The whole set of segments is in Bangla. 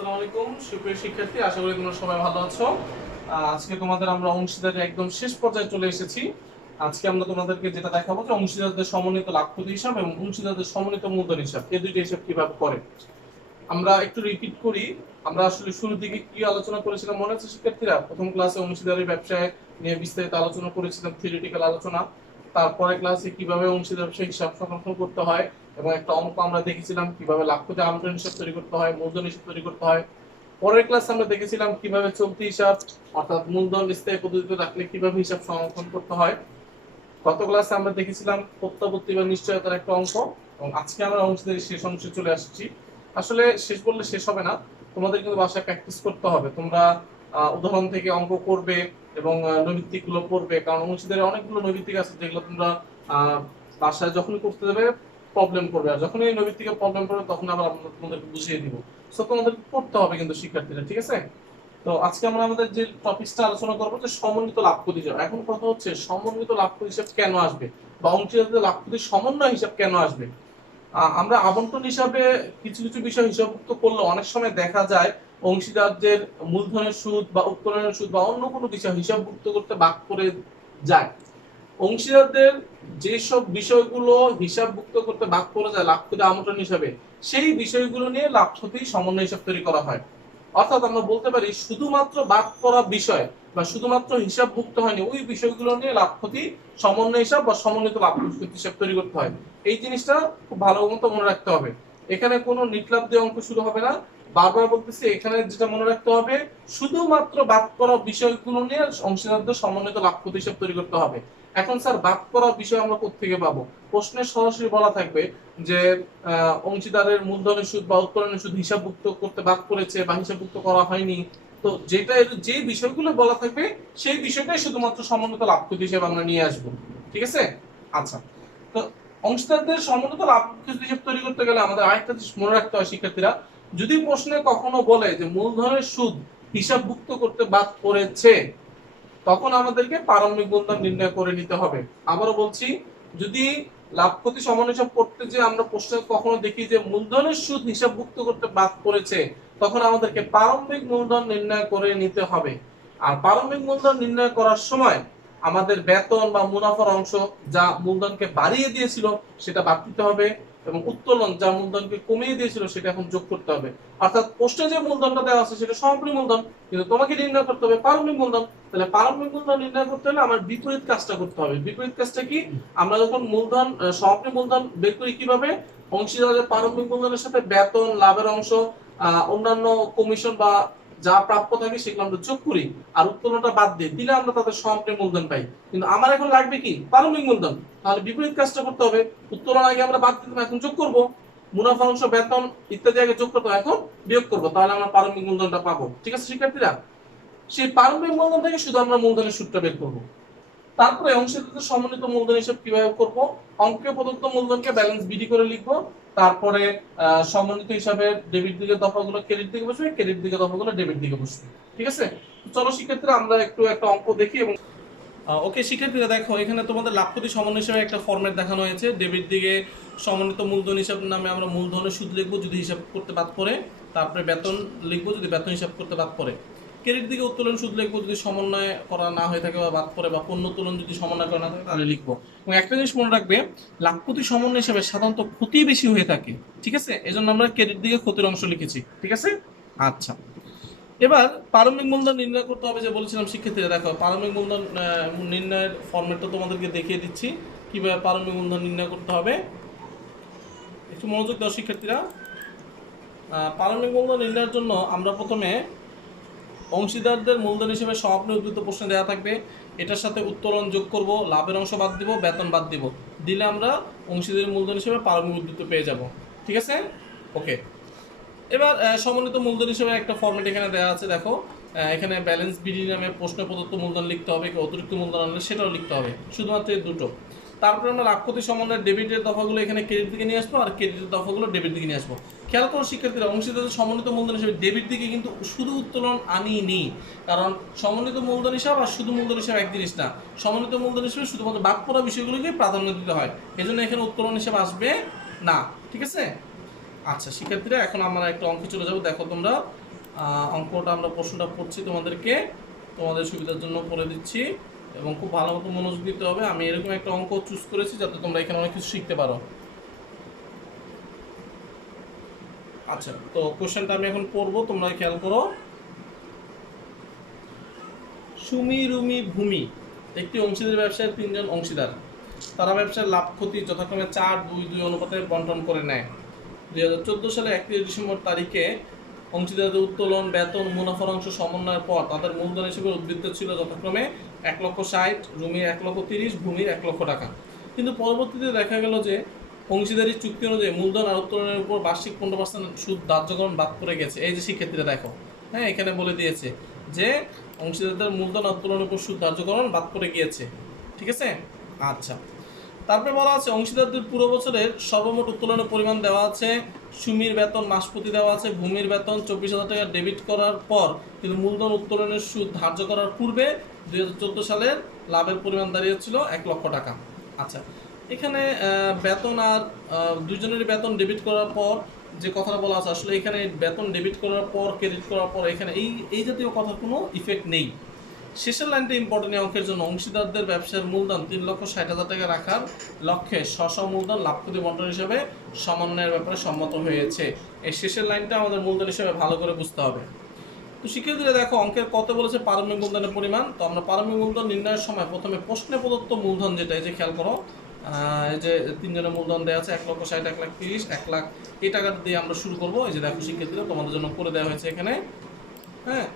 আসসালামু আলাইকুম সুপ্রিয় শিক্ষার্থী, আশা করি তোমরা সবাই ভালো আছো। আজকে তোমাদের আমরা অংশীদারের একদম শেষ পর্যায়ে চলে এসেছি। আজকে আমরা তোমাদেরকে যেটা দেখাবো যে অংশীদারদের সমন্বিত লাভ ক্ষতি হিসাব এবং অংশীদারদের সমন্বিত মূলধন হিসাব, এই দুইটা হিসাব কিভাবে করে। আমরা একটু রিপিট করি। আমরা আসলে শুরুর দিকে কি আলোচনা করেছিলাম মনে আছে শিক্ষার্থীরা? প্রথম ক্লাসে অংশীদারি ব্যবসায় নিয়ে বিস্তারিত আলোচনা করেছিলাম, থিওরিটিক্যাল আলোচনা। তারপরে ক্লাসে কিভাবে অংশীদার ব্যবসায় হিসাব সংরক্ষণ করতে হয় এবং একটা অঙ্ক আমরা দেখেছিলাম কিভাবে লাভ ক্ষতি আবন্টন হিসাব তৈরি করতে হয়, মূলধন হিসাব তৈরি করতে হয়। পরের ক্লাসে আমরা দেখেছিলাম কিভাবে চলতি হিসাব অর্থাৎ মূলধন স্থায়ী পদ্ধতিতে রাখলে কিভাবে হিসাব সংরক্ষণ করতে হয়। গত ক্লাসে আমরা দেখেছিলাম প্রত্যাবর্তী বা নিশ্চয়তার একটা অঙ্ক, এবং আজকে আমরা অংশীদারি শেষ অংশে চলে আসছি। আসলে শেষ বললে শেষ হবে না, তোমাদের কিন্তু বাসায় প্র্যাকটিস করতে হবে। তোমরা উদাহরণ থেকে অঙ্ক করবে এবং নৈমিত্তিক গুলো পড়বে, কারণ অংশীদারি অনেকগুলো নৈমিত্তিক আছে যেগুলো তোমরা বাসায় যখনই করতে যাবে প্রবলেম করবে, আর যখনই এই নৈমিত্তিকে প্রবলেম করবে তখন আবার আমরা তোমাদেরকে বুঝিয়ে দিব। সো তোমাদের পড়তে হবে কিন্তু শিক্ষার্থীরা, ঠিক আছে? তো আজকে আমরা আমাদের যে টপিকটা আলোচনা করবো যে সমন্বিত লাভ ক্ষতি হিসাব। এখন কথা হচ্ছে সমন্বিত লাভ ক্ষতি হিসাব কেন আসবে বা অংশীদারদের লাভ ক্ষতির সমন্বয় হিসাব কেন আসবে। আমরা আবন্টন হিসাবে কিছু কিছু বিষয় হিসাবভুক্ত করলে অনেক সময় দেখা যায় অংশীদারদের মূলধনের সুদ বা উত্তোলনের সুদ বা অন্য কোনো বিষয় হিসাবভুক্ত করতে বাদ করে যায়। অংশীদারদের যেসব বিষয়গুলো হিসাবভুক্ত করতে বাদ পড়ে যায় লাভ ক্ষতি আবন্টন হিসাবে, সেই বিষয়গুলো নিয়ে লাভ ক্ষতি সমন্বয় হিসাব তৈরি করা হয়। অর্থাৎ আমরা বলতে পারি শুধুমাত্র বাদ পড়া বিষয় বা শুধুমাত্র হিসাবভুক্ত হয়নি ওই বিষয়গুলো নিয়ে লাভ ক্ষতি সমন্বয় হিসাব বা সমন্বিত লাভ ক্ষতি হিসাব তৈরি করতে হয়। এই জিনিসটা খুব ভালো মতো মনে রাখতে হবে। এখানে কোনো নিটলাভ দিয়ে অঙ্ক শুরু হবে না। বারবার বলতেছি, এখানে যেটা মনে রাখতে হবে শুধুমাত্র বাদ পড়া বিষয়গুলো নিয়ে অংশীদারদের সমন্বিত লাভ ক্ষতি হিসাব তৈরি করতে হবে। এখন স্যার বাদ পড়া বিষয় আমরা কোত্থেকে পাবো? প্রশ্নে সরাসরি বলা থাকবে যে অংশীদারের মূলধনের সুদ বা উত্তোলনের সুদ হিসাবভুক্ত করতে বাদ করেছে বা হিসাবভুক্ত করা হয়নি। তো যেটা যে বিষয়গুলো বলা থাকবে সেই বিষয়টাই শুধুমাত্র সমন্বিত লাভ ক্ষতি হিসেবে আমরা নিয়ে আসবো, ঠিক আছে? আচ্ছা, তো অংশীদারদের সমন্বিত লাভ ক্ষতি হিসাব তৈরি করতে গেলে আমাদের আরেকটা জিনিস মনে রাখতে হয় শিক্ষার্থীরা। যদি প্রশ্নে কখনো বলে যে মূলধনের সুদ হিসাবভুক্ত করতে বাদ করেছে, তখন আমাদেরকে প্রারম্ভিক মূলধন নির্ণয় করে নিতে হবে। আবারও বলছি, যদি লাভ ক্ষতি সমন্বয় হিসাব করতে যে আমরা প্রশ্নে কখনো দেখি যে মূলধনের সুদ হিসাবভুক্ত করতে বাদ করেছে, তখন আমাদেরকে প্রারম্ভিক মূলধন নির্ণয় করে নিতে হবে। আর প্রারম্ভিক মূলধন নির্ণয় করার সময় আমাদের বেতন বা মুনাফার অংশ যা মূলধনকে বাড়িয়ে দিয়েছিল সেটা বাদ দিতে হবে, এবং উত্তোলন যা মূলধনকে কমিয়ে দিয়েছিল সেটা এখন যোগ করতে হবে। অর্থাৎ প্রশ্নে যে মূলধনটা দেওয়া আছে সেটা সমাপনী মূলধন, কিন্তু তোমাকে নির্ণয় করতে হবে প্রারম্ভিক মূলধন। তাহলে প্রারম্ভিক মূলধন নির্ণয় করতে হলে আমার বিপরীত কাজটা করতে হবে। বিপরীত কাজটা কি? আমরা যখন মূলধন সমাপনী মূলধন বের করি কিভাবে? অংশীদারের প্রারম্ভিক মূলধনের সাথে বেতন, লাভের অংশ, অন্যান্য কমিশন বা যা প্রাপ্য থাকে সেগুলো আমরা যোগ করি, আর উত্তোলনটা বাদ দিই, দিলে আমরা তাদের সমাপনী মূলধন পাই। কিন্তু আমার এখন লাগবে কি? প্রারম্ভিক মূলধন। তাহলে বিপরীত কাজটা করতে হবে। উত্তোলন আগে আমরা বাদ দিতাম, এখন যোগ করব। মুনাফা অংশ, বেতন ইত্যাদি আগে যোগ করতে এখন বিয়োগ করবো, তাহলে আমরা প্রারম্ভিক মূলধনটা পাবো। ঠিক আছে শিক্ষার্থীরা? সেই প্রারম্ভিক মূলধন থেকে শুধু আমরা মূলধনের সূত্রটা বের করব। তারপরে অংশীদারদের সমন্বিত মূলধন হিসাব কিভাবে করব? অঙ্কে প্রদত্ত মূলধনকে ব্যালেন্স বিডি করে লিখব। তারপরে সমন্বিত হিসাবে ডেবিট দিকে দফাগুলো ক্রেডিট দিকে বসবে, ক্রেডিট দিকে দফাগুলো ডেবিট দিকে বসবে। ঠিক আছে? চলো শিক্ষার্থীরা আমরা একটু একটা অঙ্ক দেখি। এবং ওকে শিক্ষার্থীরা, দেখো এখানে তোমাদের লাভ ক্ষতি সমন্বয় হিসাবে একটা ফরম্যাট দেখানো হয়েছে। ডেবিট দিকে সমন্বিত মূলধন হিসাব নামে আমরা মূলধনের সুদ লিখবো যদি হিসাব করতে বাদ পড়ে, তারপরে বেতন লিখবো যদি বেতন হিসাব করতে বাদ পড়ে, ক্রেডিট দিকে উত্তোলন সুদ লিখবো যদি সমন্বয় করা না হয়ে থাকে বা বাদ পড়ে, বা পণ্য উত্তোলন যদি সমন্বয় করা না থাকে তাহলে লিখবো। এবং একটা জিনিস মনে রাখবে, লাভ ক্ষতি সমন্বয় হিসাবে সাধারণত ক্ষতি বেশি হয়ে থাকে। ঠিক আছে? এজন্য আমরা ক্রেডিট দিকে ক্ষতির অংশ লিখেছি। ঠিক আছে? আচ্ছা, এবার প্রারম্ভিক মূলধন নির্ণয় করতে হবে। যে বলেছিলাম শিক্ষার্থীরা, দেখো প্রারম্ভিক মূলধন নির্ণয়ের ফর্মেটটা তোমাদেরকে দেখিয়ে দিচ্ছি কিভাবে প্রারম্ভিক মূলধন নির্ণয় করতে হবে। একটু মনোযোগ দাও শিক্ষার্থীরা। প্রারম্ভিক মূলধন নির্ণয়ের জন্য আমরা প্রথমে অংশীদারদের মূলধন হিসেবে সমাপনী উদ্ধৃত প্রশ্নে দেওয়া থাকবে, এটার সাথে উত্তোলন যোগ করব, লাভের অংশ বাদ দিব, বেতন বাদ দিব, দিলে আমরা অংশীদারের মূলধন হিসেবে প্রারম্ভিক উদ্ধৃত পেয়ে যাব। ঠিক আছে? ওকে, এবার সমন্বিত মূলধন হিসেবে একটা ফর্মেট এখানে দেওয়া আছে। দেখো এখানে ব্যালেন্স বিডি নামে প্রশ্ন প্রদত্ত মূলধন লিখতে হবে, অতিরিক্ত মূলধন আনলে সেটাও লিখতে হবে, শুধুমাত্র এই দুটো। তারপরে আমরা লাভ ক্ষতি সমন্বয়ের ডেবিটের দফাগুলো এখানে ক্রেডিট দিকে নিয়ে আসবো, আর ক্রেডিটের দফাগুলো ডেবিট দিকে নিয়ে আসবো। খেয়াল করো শিক্ষার্থীরা, অংশীদারদের সমন্বিত মূলধন হিসেবে ডেবিট দিকে কিন্তু শুধু উত্তোলন আনিনি, কারণ সমন্বিত মূলধন হিসাব আর শুধু মূলধন হিসাব এক জিনিস না। সমন্বিত মূলধন হিসেবে শুধুমাত্র বাদ পড়া বিষয়গুলোকে প্রাধান্য দিতে হয়, এজন্য এখানে উত্তোলন হিসাব আসবে না। ঠিক আছে? আচ্ছা শিক্ষার্থীরা, এখন আমরা একটা অঙ্কে চলে যাবো। দেখো তোমরা অঙ্কটা আমরা প্রশ্নটা পড়ছি তোমাদেরকে, তোমাদের সুবিধার জন্য পড়ে দিচ্ছি এবং খুব ভালো মতো মনোযোগ দিতে হবে। আমি এরকম একটা অঙ্ক চুজ করেছি যাতে তোমরা এখানে অনেক কিছু শিখতে পারো। আচ্ছা, তো কোশ্চেনটা আমি এখন পড়বো, তোমরা খেয়াল করো। সুমি, রুমি, ভূমি একটি অংশীদার ব্যবসায় 3জন অংশীদার। তারা ব্যবসার লাভ ক্ষতি যথাক্রমে 4-2-2 অনুপাতে বন্টন করে নেয়। 2014 সালে 31 ডিসেম্বর তারিখে অংশীদারদের উত্তোলন, বেতন, মুনাফার অংশ সমন্বয়ের পর তাদের মূলধন হিসেবে উদ্বৃত্ত ছিল যথাক্রমে 1,60,000, রুমির 1,30,000, ভূমির 1,00,000 টাকা। কিন্তু পরবর্তীতে দেখা গেল যে অংশীদারি চুক্তি অনুযায়ী মূলধন আর উত্তোলনের উপর বার্ষিক 15% সুদ ধার্যকরণ বাদ পড়ে গেছে। এই যে শিক্ষার্থীরা দেখো, হ্যাঁ এখানে বলে দিয়েছে যে অংশীদারদের মূলধন আর উত্তোলনের উপর সুদ ধার্যকরণ বাদ পড়ে গিয়েছে। ঠিক আছে। আচ্ছা, তারপরে বলা আছে অংশীদারদের পুরো বছরের সর্বমোট উত্তোলনের পরিমাণ দেওয়া আছে। সুমির বেতন মাসপ্রতি দেওয়া আছে, ভূমির বেতন 24,000 টাকা ডেবিট করার পর কিন্তু মূলধন উত্তোলনের সুদ ধার্য করার পূর্বে 2014 সালের লাভের পরিমাণ দাঁড়িয়েছিল 1,00,000 টাকা। আচ্ছা, এখানে বেতন আর দুজনেরই বেতন ডেবিট করার পর যে কথাটা বলা আছে, আসলে এখানে বেতন ডেবিট করার পর ক্রেডিট করার পর এখানে এই জাতীয় কথার কোনো ইফেক্ট নেই। শেষের লাইনটা ইম্পর্টেন্ট অঙ্কের জন্য। অংশীদারদের ব্যবসার মূলধন 3,60,000 টাকা রাখার লক্ষ্যে স্ব মূলধন লাভ ক্ষতি বন্টন হিসাবে সমন্বয়ের ব্যাপারে সম্মত হয়েছে। এই শেষের লাইনটা আমাদের মূলধন হিসাবে ভালো করে বুঝতে হবে। তো শিক্ষার্থীরা দেখো অঙ্কের কত বলেছে প্রারম্ভিক মূলধনের পরিমাণ। তো আমরা প্রারম্ভিক মূলধন নির্ণয়ের সময় প্রথমে প্রশ্নে প্রদত্ত মূলধন যেটা, এই যে খেয়াল করো, এই যে 3 জনের মূলধন দেওয়া আছে 1,60,000, 1,30,000, 1,00,000, এই টাকা দিয়ে আমরা শুরু করব। এই যে দেখো শিক্ষার্থীরা তোমাদের জন্য করে দেওয়া হয়েছে এখানে। হ্যাঁ,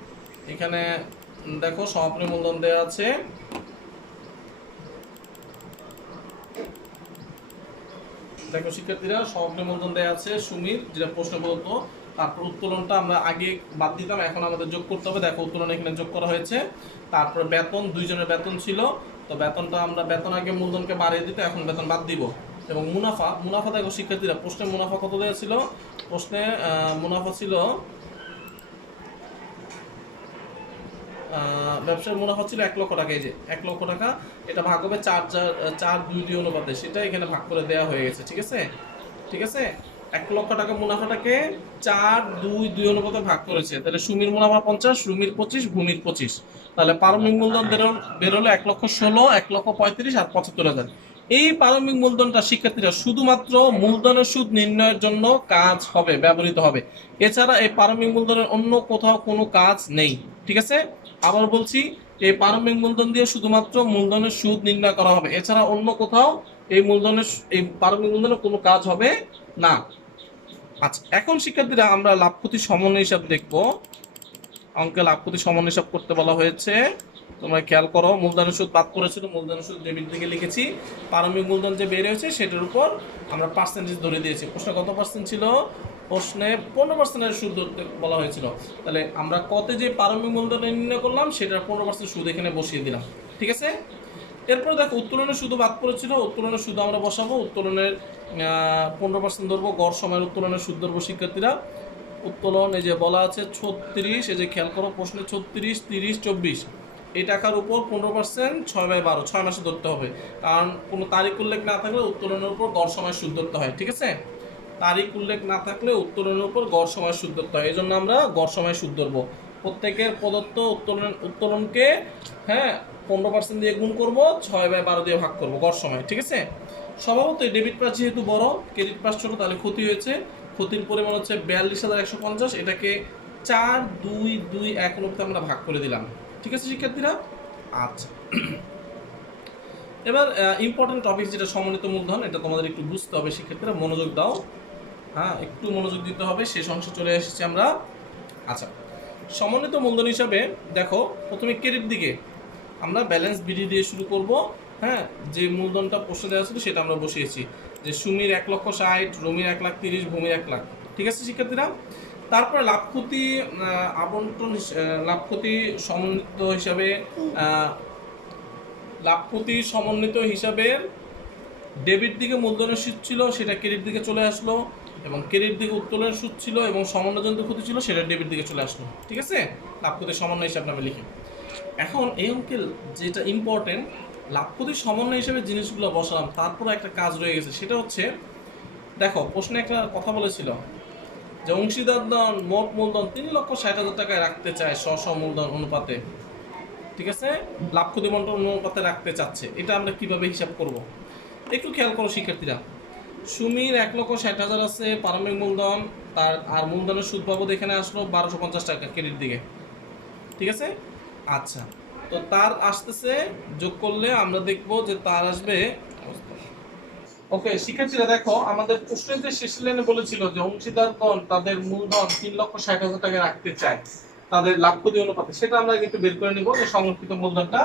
এখানে দেখো সমাপনী মূলধন দেওয়া আছে, দেখো শিক্ষার্থীরা সমাপনী মূলধন দেওয়া আছে সুমির, যেটা প্রশ্ন প্রদত্ত। তারপর উত্তোলনটা আমরা আগে বাদ দিতাম, এখন আমাদের যোগ করতে হবে। দেখো উত্তোলন এখানে যোগ করা হয়েছে। তারপর বেতন, 2 জনের বেতন ছিল, তো বেতনটা আমরা বেতন আগে মূলধনকে বাড়িয়ে দিতে, এখন বেতন বাদ দিব। এবং মুনাফা দেখো শিক্ষার্থীরা প্রশ্নে মুনাফা কত দেওয়া ছিল, প্রশ্নে মুনাফা ছিল ব্যবসার মুনাফা ছিল 1,00,000 টাকা। এই যে 1,00,000 টাকা, এটা ভাগ হবে 4-2-2 অনুপাতে, সেটা এখানে ভাগ করে দেওয়া হয়ে গেছে। ঠিক আছে, ঠিক আছে। 1,00,000 টাকা মুনাফাটাকে 4-2-2 অনুপাতে ভাগ করেছে, তাহলে সুমির মুনাফা 50, রুমির 25, ভূমির 25। তাহলে প্রারম্ভিক মূলধন বেরোলো 1,16,000, 1,35,000 আর 75,000। এই প্রারম্ভিক মূলধনটা শিক্ষার্থীরা শুধুমাত্র মূলধনের সুদ নির্ণয়ের জন্য কাজ হবে, ব্যবহৃত হবে। এছাড়া এই প্রারম্ভিক মূলধনের অন্য কোথাও কোনো কাজ নেই। ঠিক আছে, আবার বলছি, এই প্রারম্ভিক মূলধন দিয়ে শুধুমাত্র মূলধনের সুদ নির্ণয় করা হবে, এছাড়া অন্য কোথাও এই প্রারম্ভিক মূলধনের কোনো কাজ হবে না। আচ্ছা, এখন শিক্ষার্থীরা আমরা লাভ ক্ষতি সমন্বয় হিসাব দেখব। অঙ্কে লাভ ক্ষতি সমন্বয় হিসাব করতে বলা হয়েছে, তোমরা খেয়াল করো। মূলধনের সুদ বাদ করেছিল, মূলধনের সুদ ডেবিট দিকে লিখেছি। প্রারম্ভিক মূলধন যে বের হয়েছে সেটার উপর আমরা পার্সেন্টেজ ধরে দিয়েছি। প্রশ্ন কত পার্সেন্ট ছিল, প্রশ্নে 15% সুদ ধরতে বলা হয়েছিল। তাহলে আমরা কত যে প্রারম্ভিক মূলধন নির্ণয় করলাম সেটার 15% সুদ এখানে বসিয়ে দিলাম। ঠিক আছে। এরপর দেখো উত্তোলনের সুদ বাদ পড়েছিল, উত্তোলনের সুদ আমরা বসাবো। উত্তোলনের 15% ধরবো, গড় সময়ের উত্তোলনের সুদ ধরবো শিক্ষার্থীরা। উত্তোলন এই যে বলা আছে 36, এই যে খেয়াল করো প্রশ্নে 36, 30, 24 এই টাকার উপর 15% 6/12, 6 মাসে ধরতে হবে। কারণ কোনো তারিখ উল্লেখ না থাকলে উত্তোলনের উপর গড় সময় সুদ ধরতে হয়। ঠিক আছে, তারিখ উল্লেখ না থাকলে উত্তোলনের উপর গড় সময় সুদ ধরতে হয়, এই জন্য আমরা গড় সময় সুদ ধরবো। প্রত্যেকের প্রদত্ত উত্তোলনকে, হ্যাঁ, 15% দিয়ে গুণ করবো, 6/12 দিয়ে ভাগ করবো, গড় সময়। ঠিক আছে। স্বভাবত ডেবিট পাস যেহেতু বড়, ক্রেডিট পাস ছোট, তাহলে ক্ষতি হয়েছে। ক্ষতির পরিমাণ হচ্ছে 42,150, এটাকে 4-2-2-1 অনুপাতে আমরা ভাগ করে দিলাম। ঠিক আছে শিক্ষার্থীরা। আচ্ছা, এবার ইম্পর্টেন্ট টপিক যেটা সমন্বিত মূলধন, এটা তোমাদের একটু বুঝতে হবে শিক্ষার্থীরা, মনোযোগ দাও। হ্যাঁ, একটু মনোযোগ দিতে হবে, শেষ অংশে চলে এসেছি আমরা। আচ্ছা, সমন্বিত মূলধন হিসাবে দেখো প্রথমে ক্রেডিট দিকে আমরা ব্যালেন্স বিডি দিয়ে শুরু করব। হ্যাঁ, যে মূলধনটা প্রশ্ন দেওয়া ছিল সেটা আমরা বসিয়েছি, যে সুমির 1,60,000, রুমির 1,30,000, ভূমির 1,00,000। ঠিক আছে শিক্ষার্থীরা। তারপরে লাভ ক্ষতি আবন্টন, লাভ ক্ষতি সমন্বিত হিসাবে, লাভ ক্ষতি সমন্বিত হিসাবের ডেবিট দিকে মূলধনের সুদ ছিল, সেটা ক্রেডিট দিকে চলে আসলো, এবং ক্রেডিট দিকে উত্তোলনের সুদ ছিল এবং সমন্বয়জনিত ক্ষতি ছিল, সেটা ডেবিট দিকে চলে আসলো। ঠিক আছে, লাভ ক্ষতির সমন্বয় হিসাব নামে লিখে। এখন এই অঙ্কের যেটা ইম্পর্টেন্ট, লাভ ক্ষতির সমন্বয় হিসেবে জিনিসগুলো বসালাম, তারপরে একটা কাজ রয়ে গেছে, সেটা হচ্ছে দেখো প্রশ্নে একটা কথা বলেছিল যে অংশীদারগণ মোট মূলধন 3,60,000 টাকায় রাখতে চায় স্ব মূলধন অনুপাতে, ঠিক আছে, লাভ ক্ষতি বন্টন অনুপাতে রাখতে চাচ্ছে। এটা আমরা কিভাবে হিসাব করব একটু খেয়াল করো শিক্ষার্থীরা। সুমির 1,60,000 আছে প্রারম্ভিক মূলধন, তার আর মূলধনের সুদ বাবদ এখানে আসলো 1,250 টাকা ক্রেডিট দিকে, ঠিক আছে। আচ্ছা, তো তার আসতেছে যোগ করলে আমরা দেখব যে তার আসবে। ওকে শিক্ষার্থীরা দেখো, আমাদের প্রশ্নের শেষ লাইনে বলেছিল যে অংশীদারগণ তাদের মূলধন 3,60,000 টাকা রাখতে চায় তাদের লাভ ক্ষতি অনুপাতে। সেটা আমরা একটু বের করে নিব যে সংরক্ষিত মূলধনটা।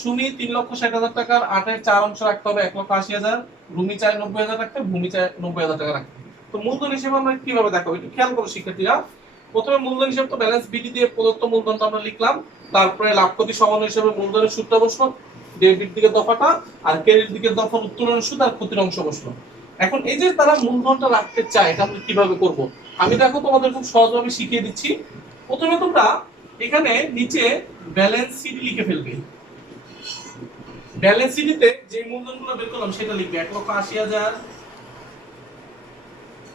সুমি 3,60,000 টাকার 8/4 অংশ রাখতে হবে 1,80,000, রুমি চায় 90,000 রাখতে, ভূমি চায় 90,000 টাকা রাখতে। তো মূলধন হিসেবে আমরা কিভাবে দেখাবো একটু খেয়াল করো শিক্ষার্থীরা। প্রথমে মূলধন হিসেবে তো ব্যালেন্স বিডি দিয়ে প্রদত্ত মূলধনটা আমরা লিখলাম, তারপরে লাভ ক্ষতি সমন্বয় হিসেবে মূলধনের সুদটা বসলো, ডেবিট দিকের দফাটা, আর ক্রেডিট দিকের দফার উত্তোলনের সুদ আর ক্ষতির অংশ বসলো। এখন এই যে তারা মূলধনটা রাখতে চায় এটা আমরা কিভাবে করব, আমি দেখো তোমাদের খুব সহজভাবে শিখিয়ে দিচ্ছি। প্রথমে তোমরা এখানে নিচে ব্যালেন্স শিট লিখে ফেলবে। ব্যালেন্স শিটে যে মূলধনগুলো বের করলাম সেটা লিখবে 1,80,000,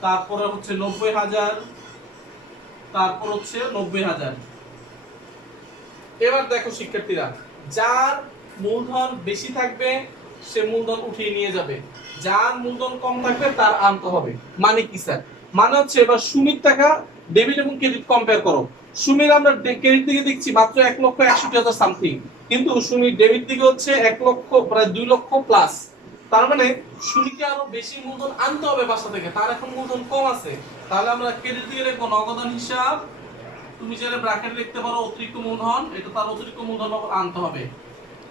তারপরে হচ্ছে 90,000, তারপর হচ্ছে 90,000। এবার দেখো শিক্ষার্থীরা, যার মূলধন বেশি থাকবে সে মূলধন উঠিয়ে নিয়ে যাবে, যার মূলধন কম থাকবে তার আনতে হবে। মানে কি স্যার? মানে হচ্ছে এবার সুমির টাকা ডেবিট এবং ক্রেডিট কম্পেয়ার করো। সুমির আমরা ক্রেডিট দিকে দেখছি মাত্র 1,61,000 সামথিং, কিন্তু সুমির ডেবিট দিকে হচ্ছে 1 লক্ষ, প্রায় 2 লক্ষ প্লাস। তার মানে সুমিকে আরো বেশি মূলধন আনতে হবে বাসা থেকে, তার এখন মূলধন কম আছে। তাহলে আমরা ক্রেডিট দিকে লিখবো নগদান হিসাব, তুমি যেটা ব্র্যাকেট লিখতে পারো অতিরিক্ত মূলধন, এটা তার অতিরিক্ত মূলধন আনতে হবে।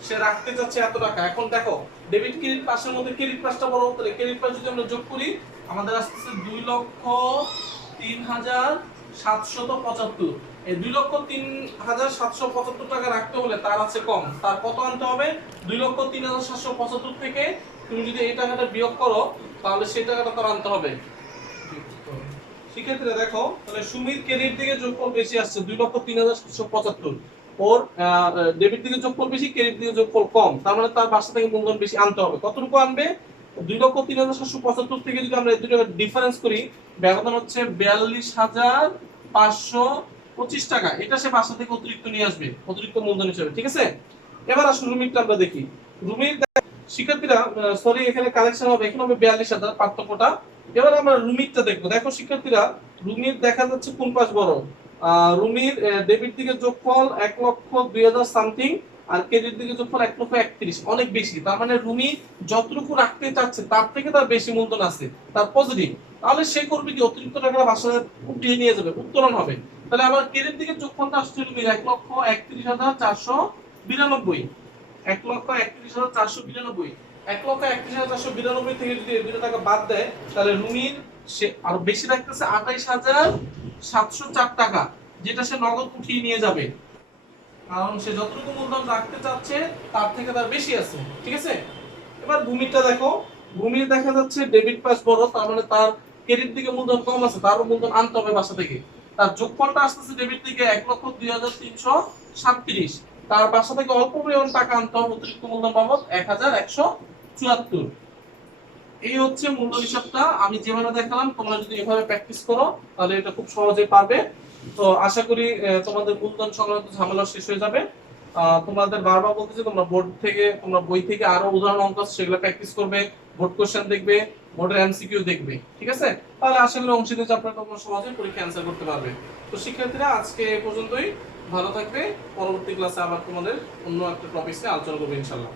সে রাখতে যাচ্ছে এত টাকা। এখন দেখো ডেবিট ক্রেডিট পাশের মধ্যে ক্রেডিট পাশটা বড়, তাহলে ক্রেডিট পাশ যদি আমরা যোগ করি আমাদের আসছে 2,03,775। এই 2,03,775 টাকা রাখতে হলে তার আছে কম, তার কত আনতে হবে? 2,03,775 থেকে তুমি যদি এই টাকাটা বিয়োগ করো তাহলে সেই টাকাটা তার আনতে হবে। সেক্ষেত্রে দেখো তাহলে সুমির ক্রেডিট দিকে যোগফল বেশি আসছে 2,03,775, ওর ডেবিট দিকে যোগফল বেশি, ক্রেডিট দিকে যোগফল কম। তার মানে তার বাসা থেকে মূলধন বেশি আনতে হবে। কতটুকু আনবে? 2,03,775 থেকে যদি আমরা এই দুটো ডিফারেন্স করি, ব্যবধান হচ্ছে 42,525 টাকা। এটা সে বাসা থেকে অতিরিক্ত নিয়ে আসবে অতিরিক্ত মূলধন হিসেবে, ঠিক আছে। এবার আসলে রুমিরটা আমরা দেখি। রুমির শিক্ষার্থীরা সরি এখানে কালেকশন হবে, এখানে হবে 42,000 পার্থক্যটা। এবার আমরা রুমিরটা দেখবো। দেখো শিক্ষার্থীরা, রুমির দেখা যাচ্ছে কোন পাশ বড়। রুমির ডেবিট দিকে যোগফল 1,02,000 সামথিং, আর ক্রেডিট দিকে যোগফল 1,31,000, অনেক বেশি। তার মানে রুমি যতটুকু রাখতে চাচ্ছে তার থেকে তার বেশি মূলধন আছে, তার পজিটিভ। তাহলে সে করবে কি, অতিরিক্ত টাকা বাসায় উঠিয়ে নিয়ে যাবে, উত্তোলন হবে। তাহলে আমার ক্রেডিট দিকে যোগফলটা আসছে রুমির 1,31,492, 1,31,492। 1,31,492 থেকে যদি এই দুটো টাকা বাদ দেয় তাহলে রুমির সে আরো বেশি রাখতেছে 28,704 টাকা, যেটা সে নগদ উঠিয়ে নিয়ে যাবে, কারণ সে যতটুকু মূলধন রাখতে চাচ্ছে তার থেকে তার বেশি আছে, ঠিক আছে। এবার ভূমিটা দেখো, ভূমির দেখা যাচ্ছে ডেবিট পাস বড়, তার মানে তার ক্রেডিট দিকে মূলধন কম আছে, তারও মূলধন আনতে হবে বাসা থেকে। তার যোগফলটা আসতেছে ডেবিট দিকে 1,02,337, তার বাসা থেকে অল্প পরিমাণ টাকা আনতে হবে অতিরিক্ত মূলধন বাবদ 1,174। এই হচ্ছে মূলধন হিসাবটা আমি যেভাবে দেখালাম, তোমরা যদি এভাবে প্র্যাকটিস করো তাহলে এটা খুব সহজেই পারবে। তো আশা করি তোমাদের মূলধন সংক্রান্ত ঝামেলা শেষ হয়ে যাবে। তোমাদের বারবার বলতেছি তোমরা বোর্ড থেকে, তোমরা বই থেকে আরো উদাহরণ অঙ্ক আছে সেগুলো প্র্যাকটিস করবে, বোর্ড কোশ্চেন দেখবে, বোর্ডের এমসিকিউ দেখবে, ঠিক আছে। তাহলে আশা করি অংশীদার চাপটা তোমরা সহজে পরীক্ষা অ্যান্সার করতে পারবে। তো শিক্ষার্থীরা আজকে এই পর্যন্তই, ভালো থাকবে। পরবর্তী ক্লাসে আবার তোমাদের অন্য একটা টপিক নিয়ে আলোচনা করবো ইনশাআল্লাহ।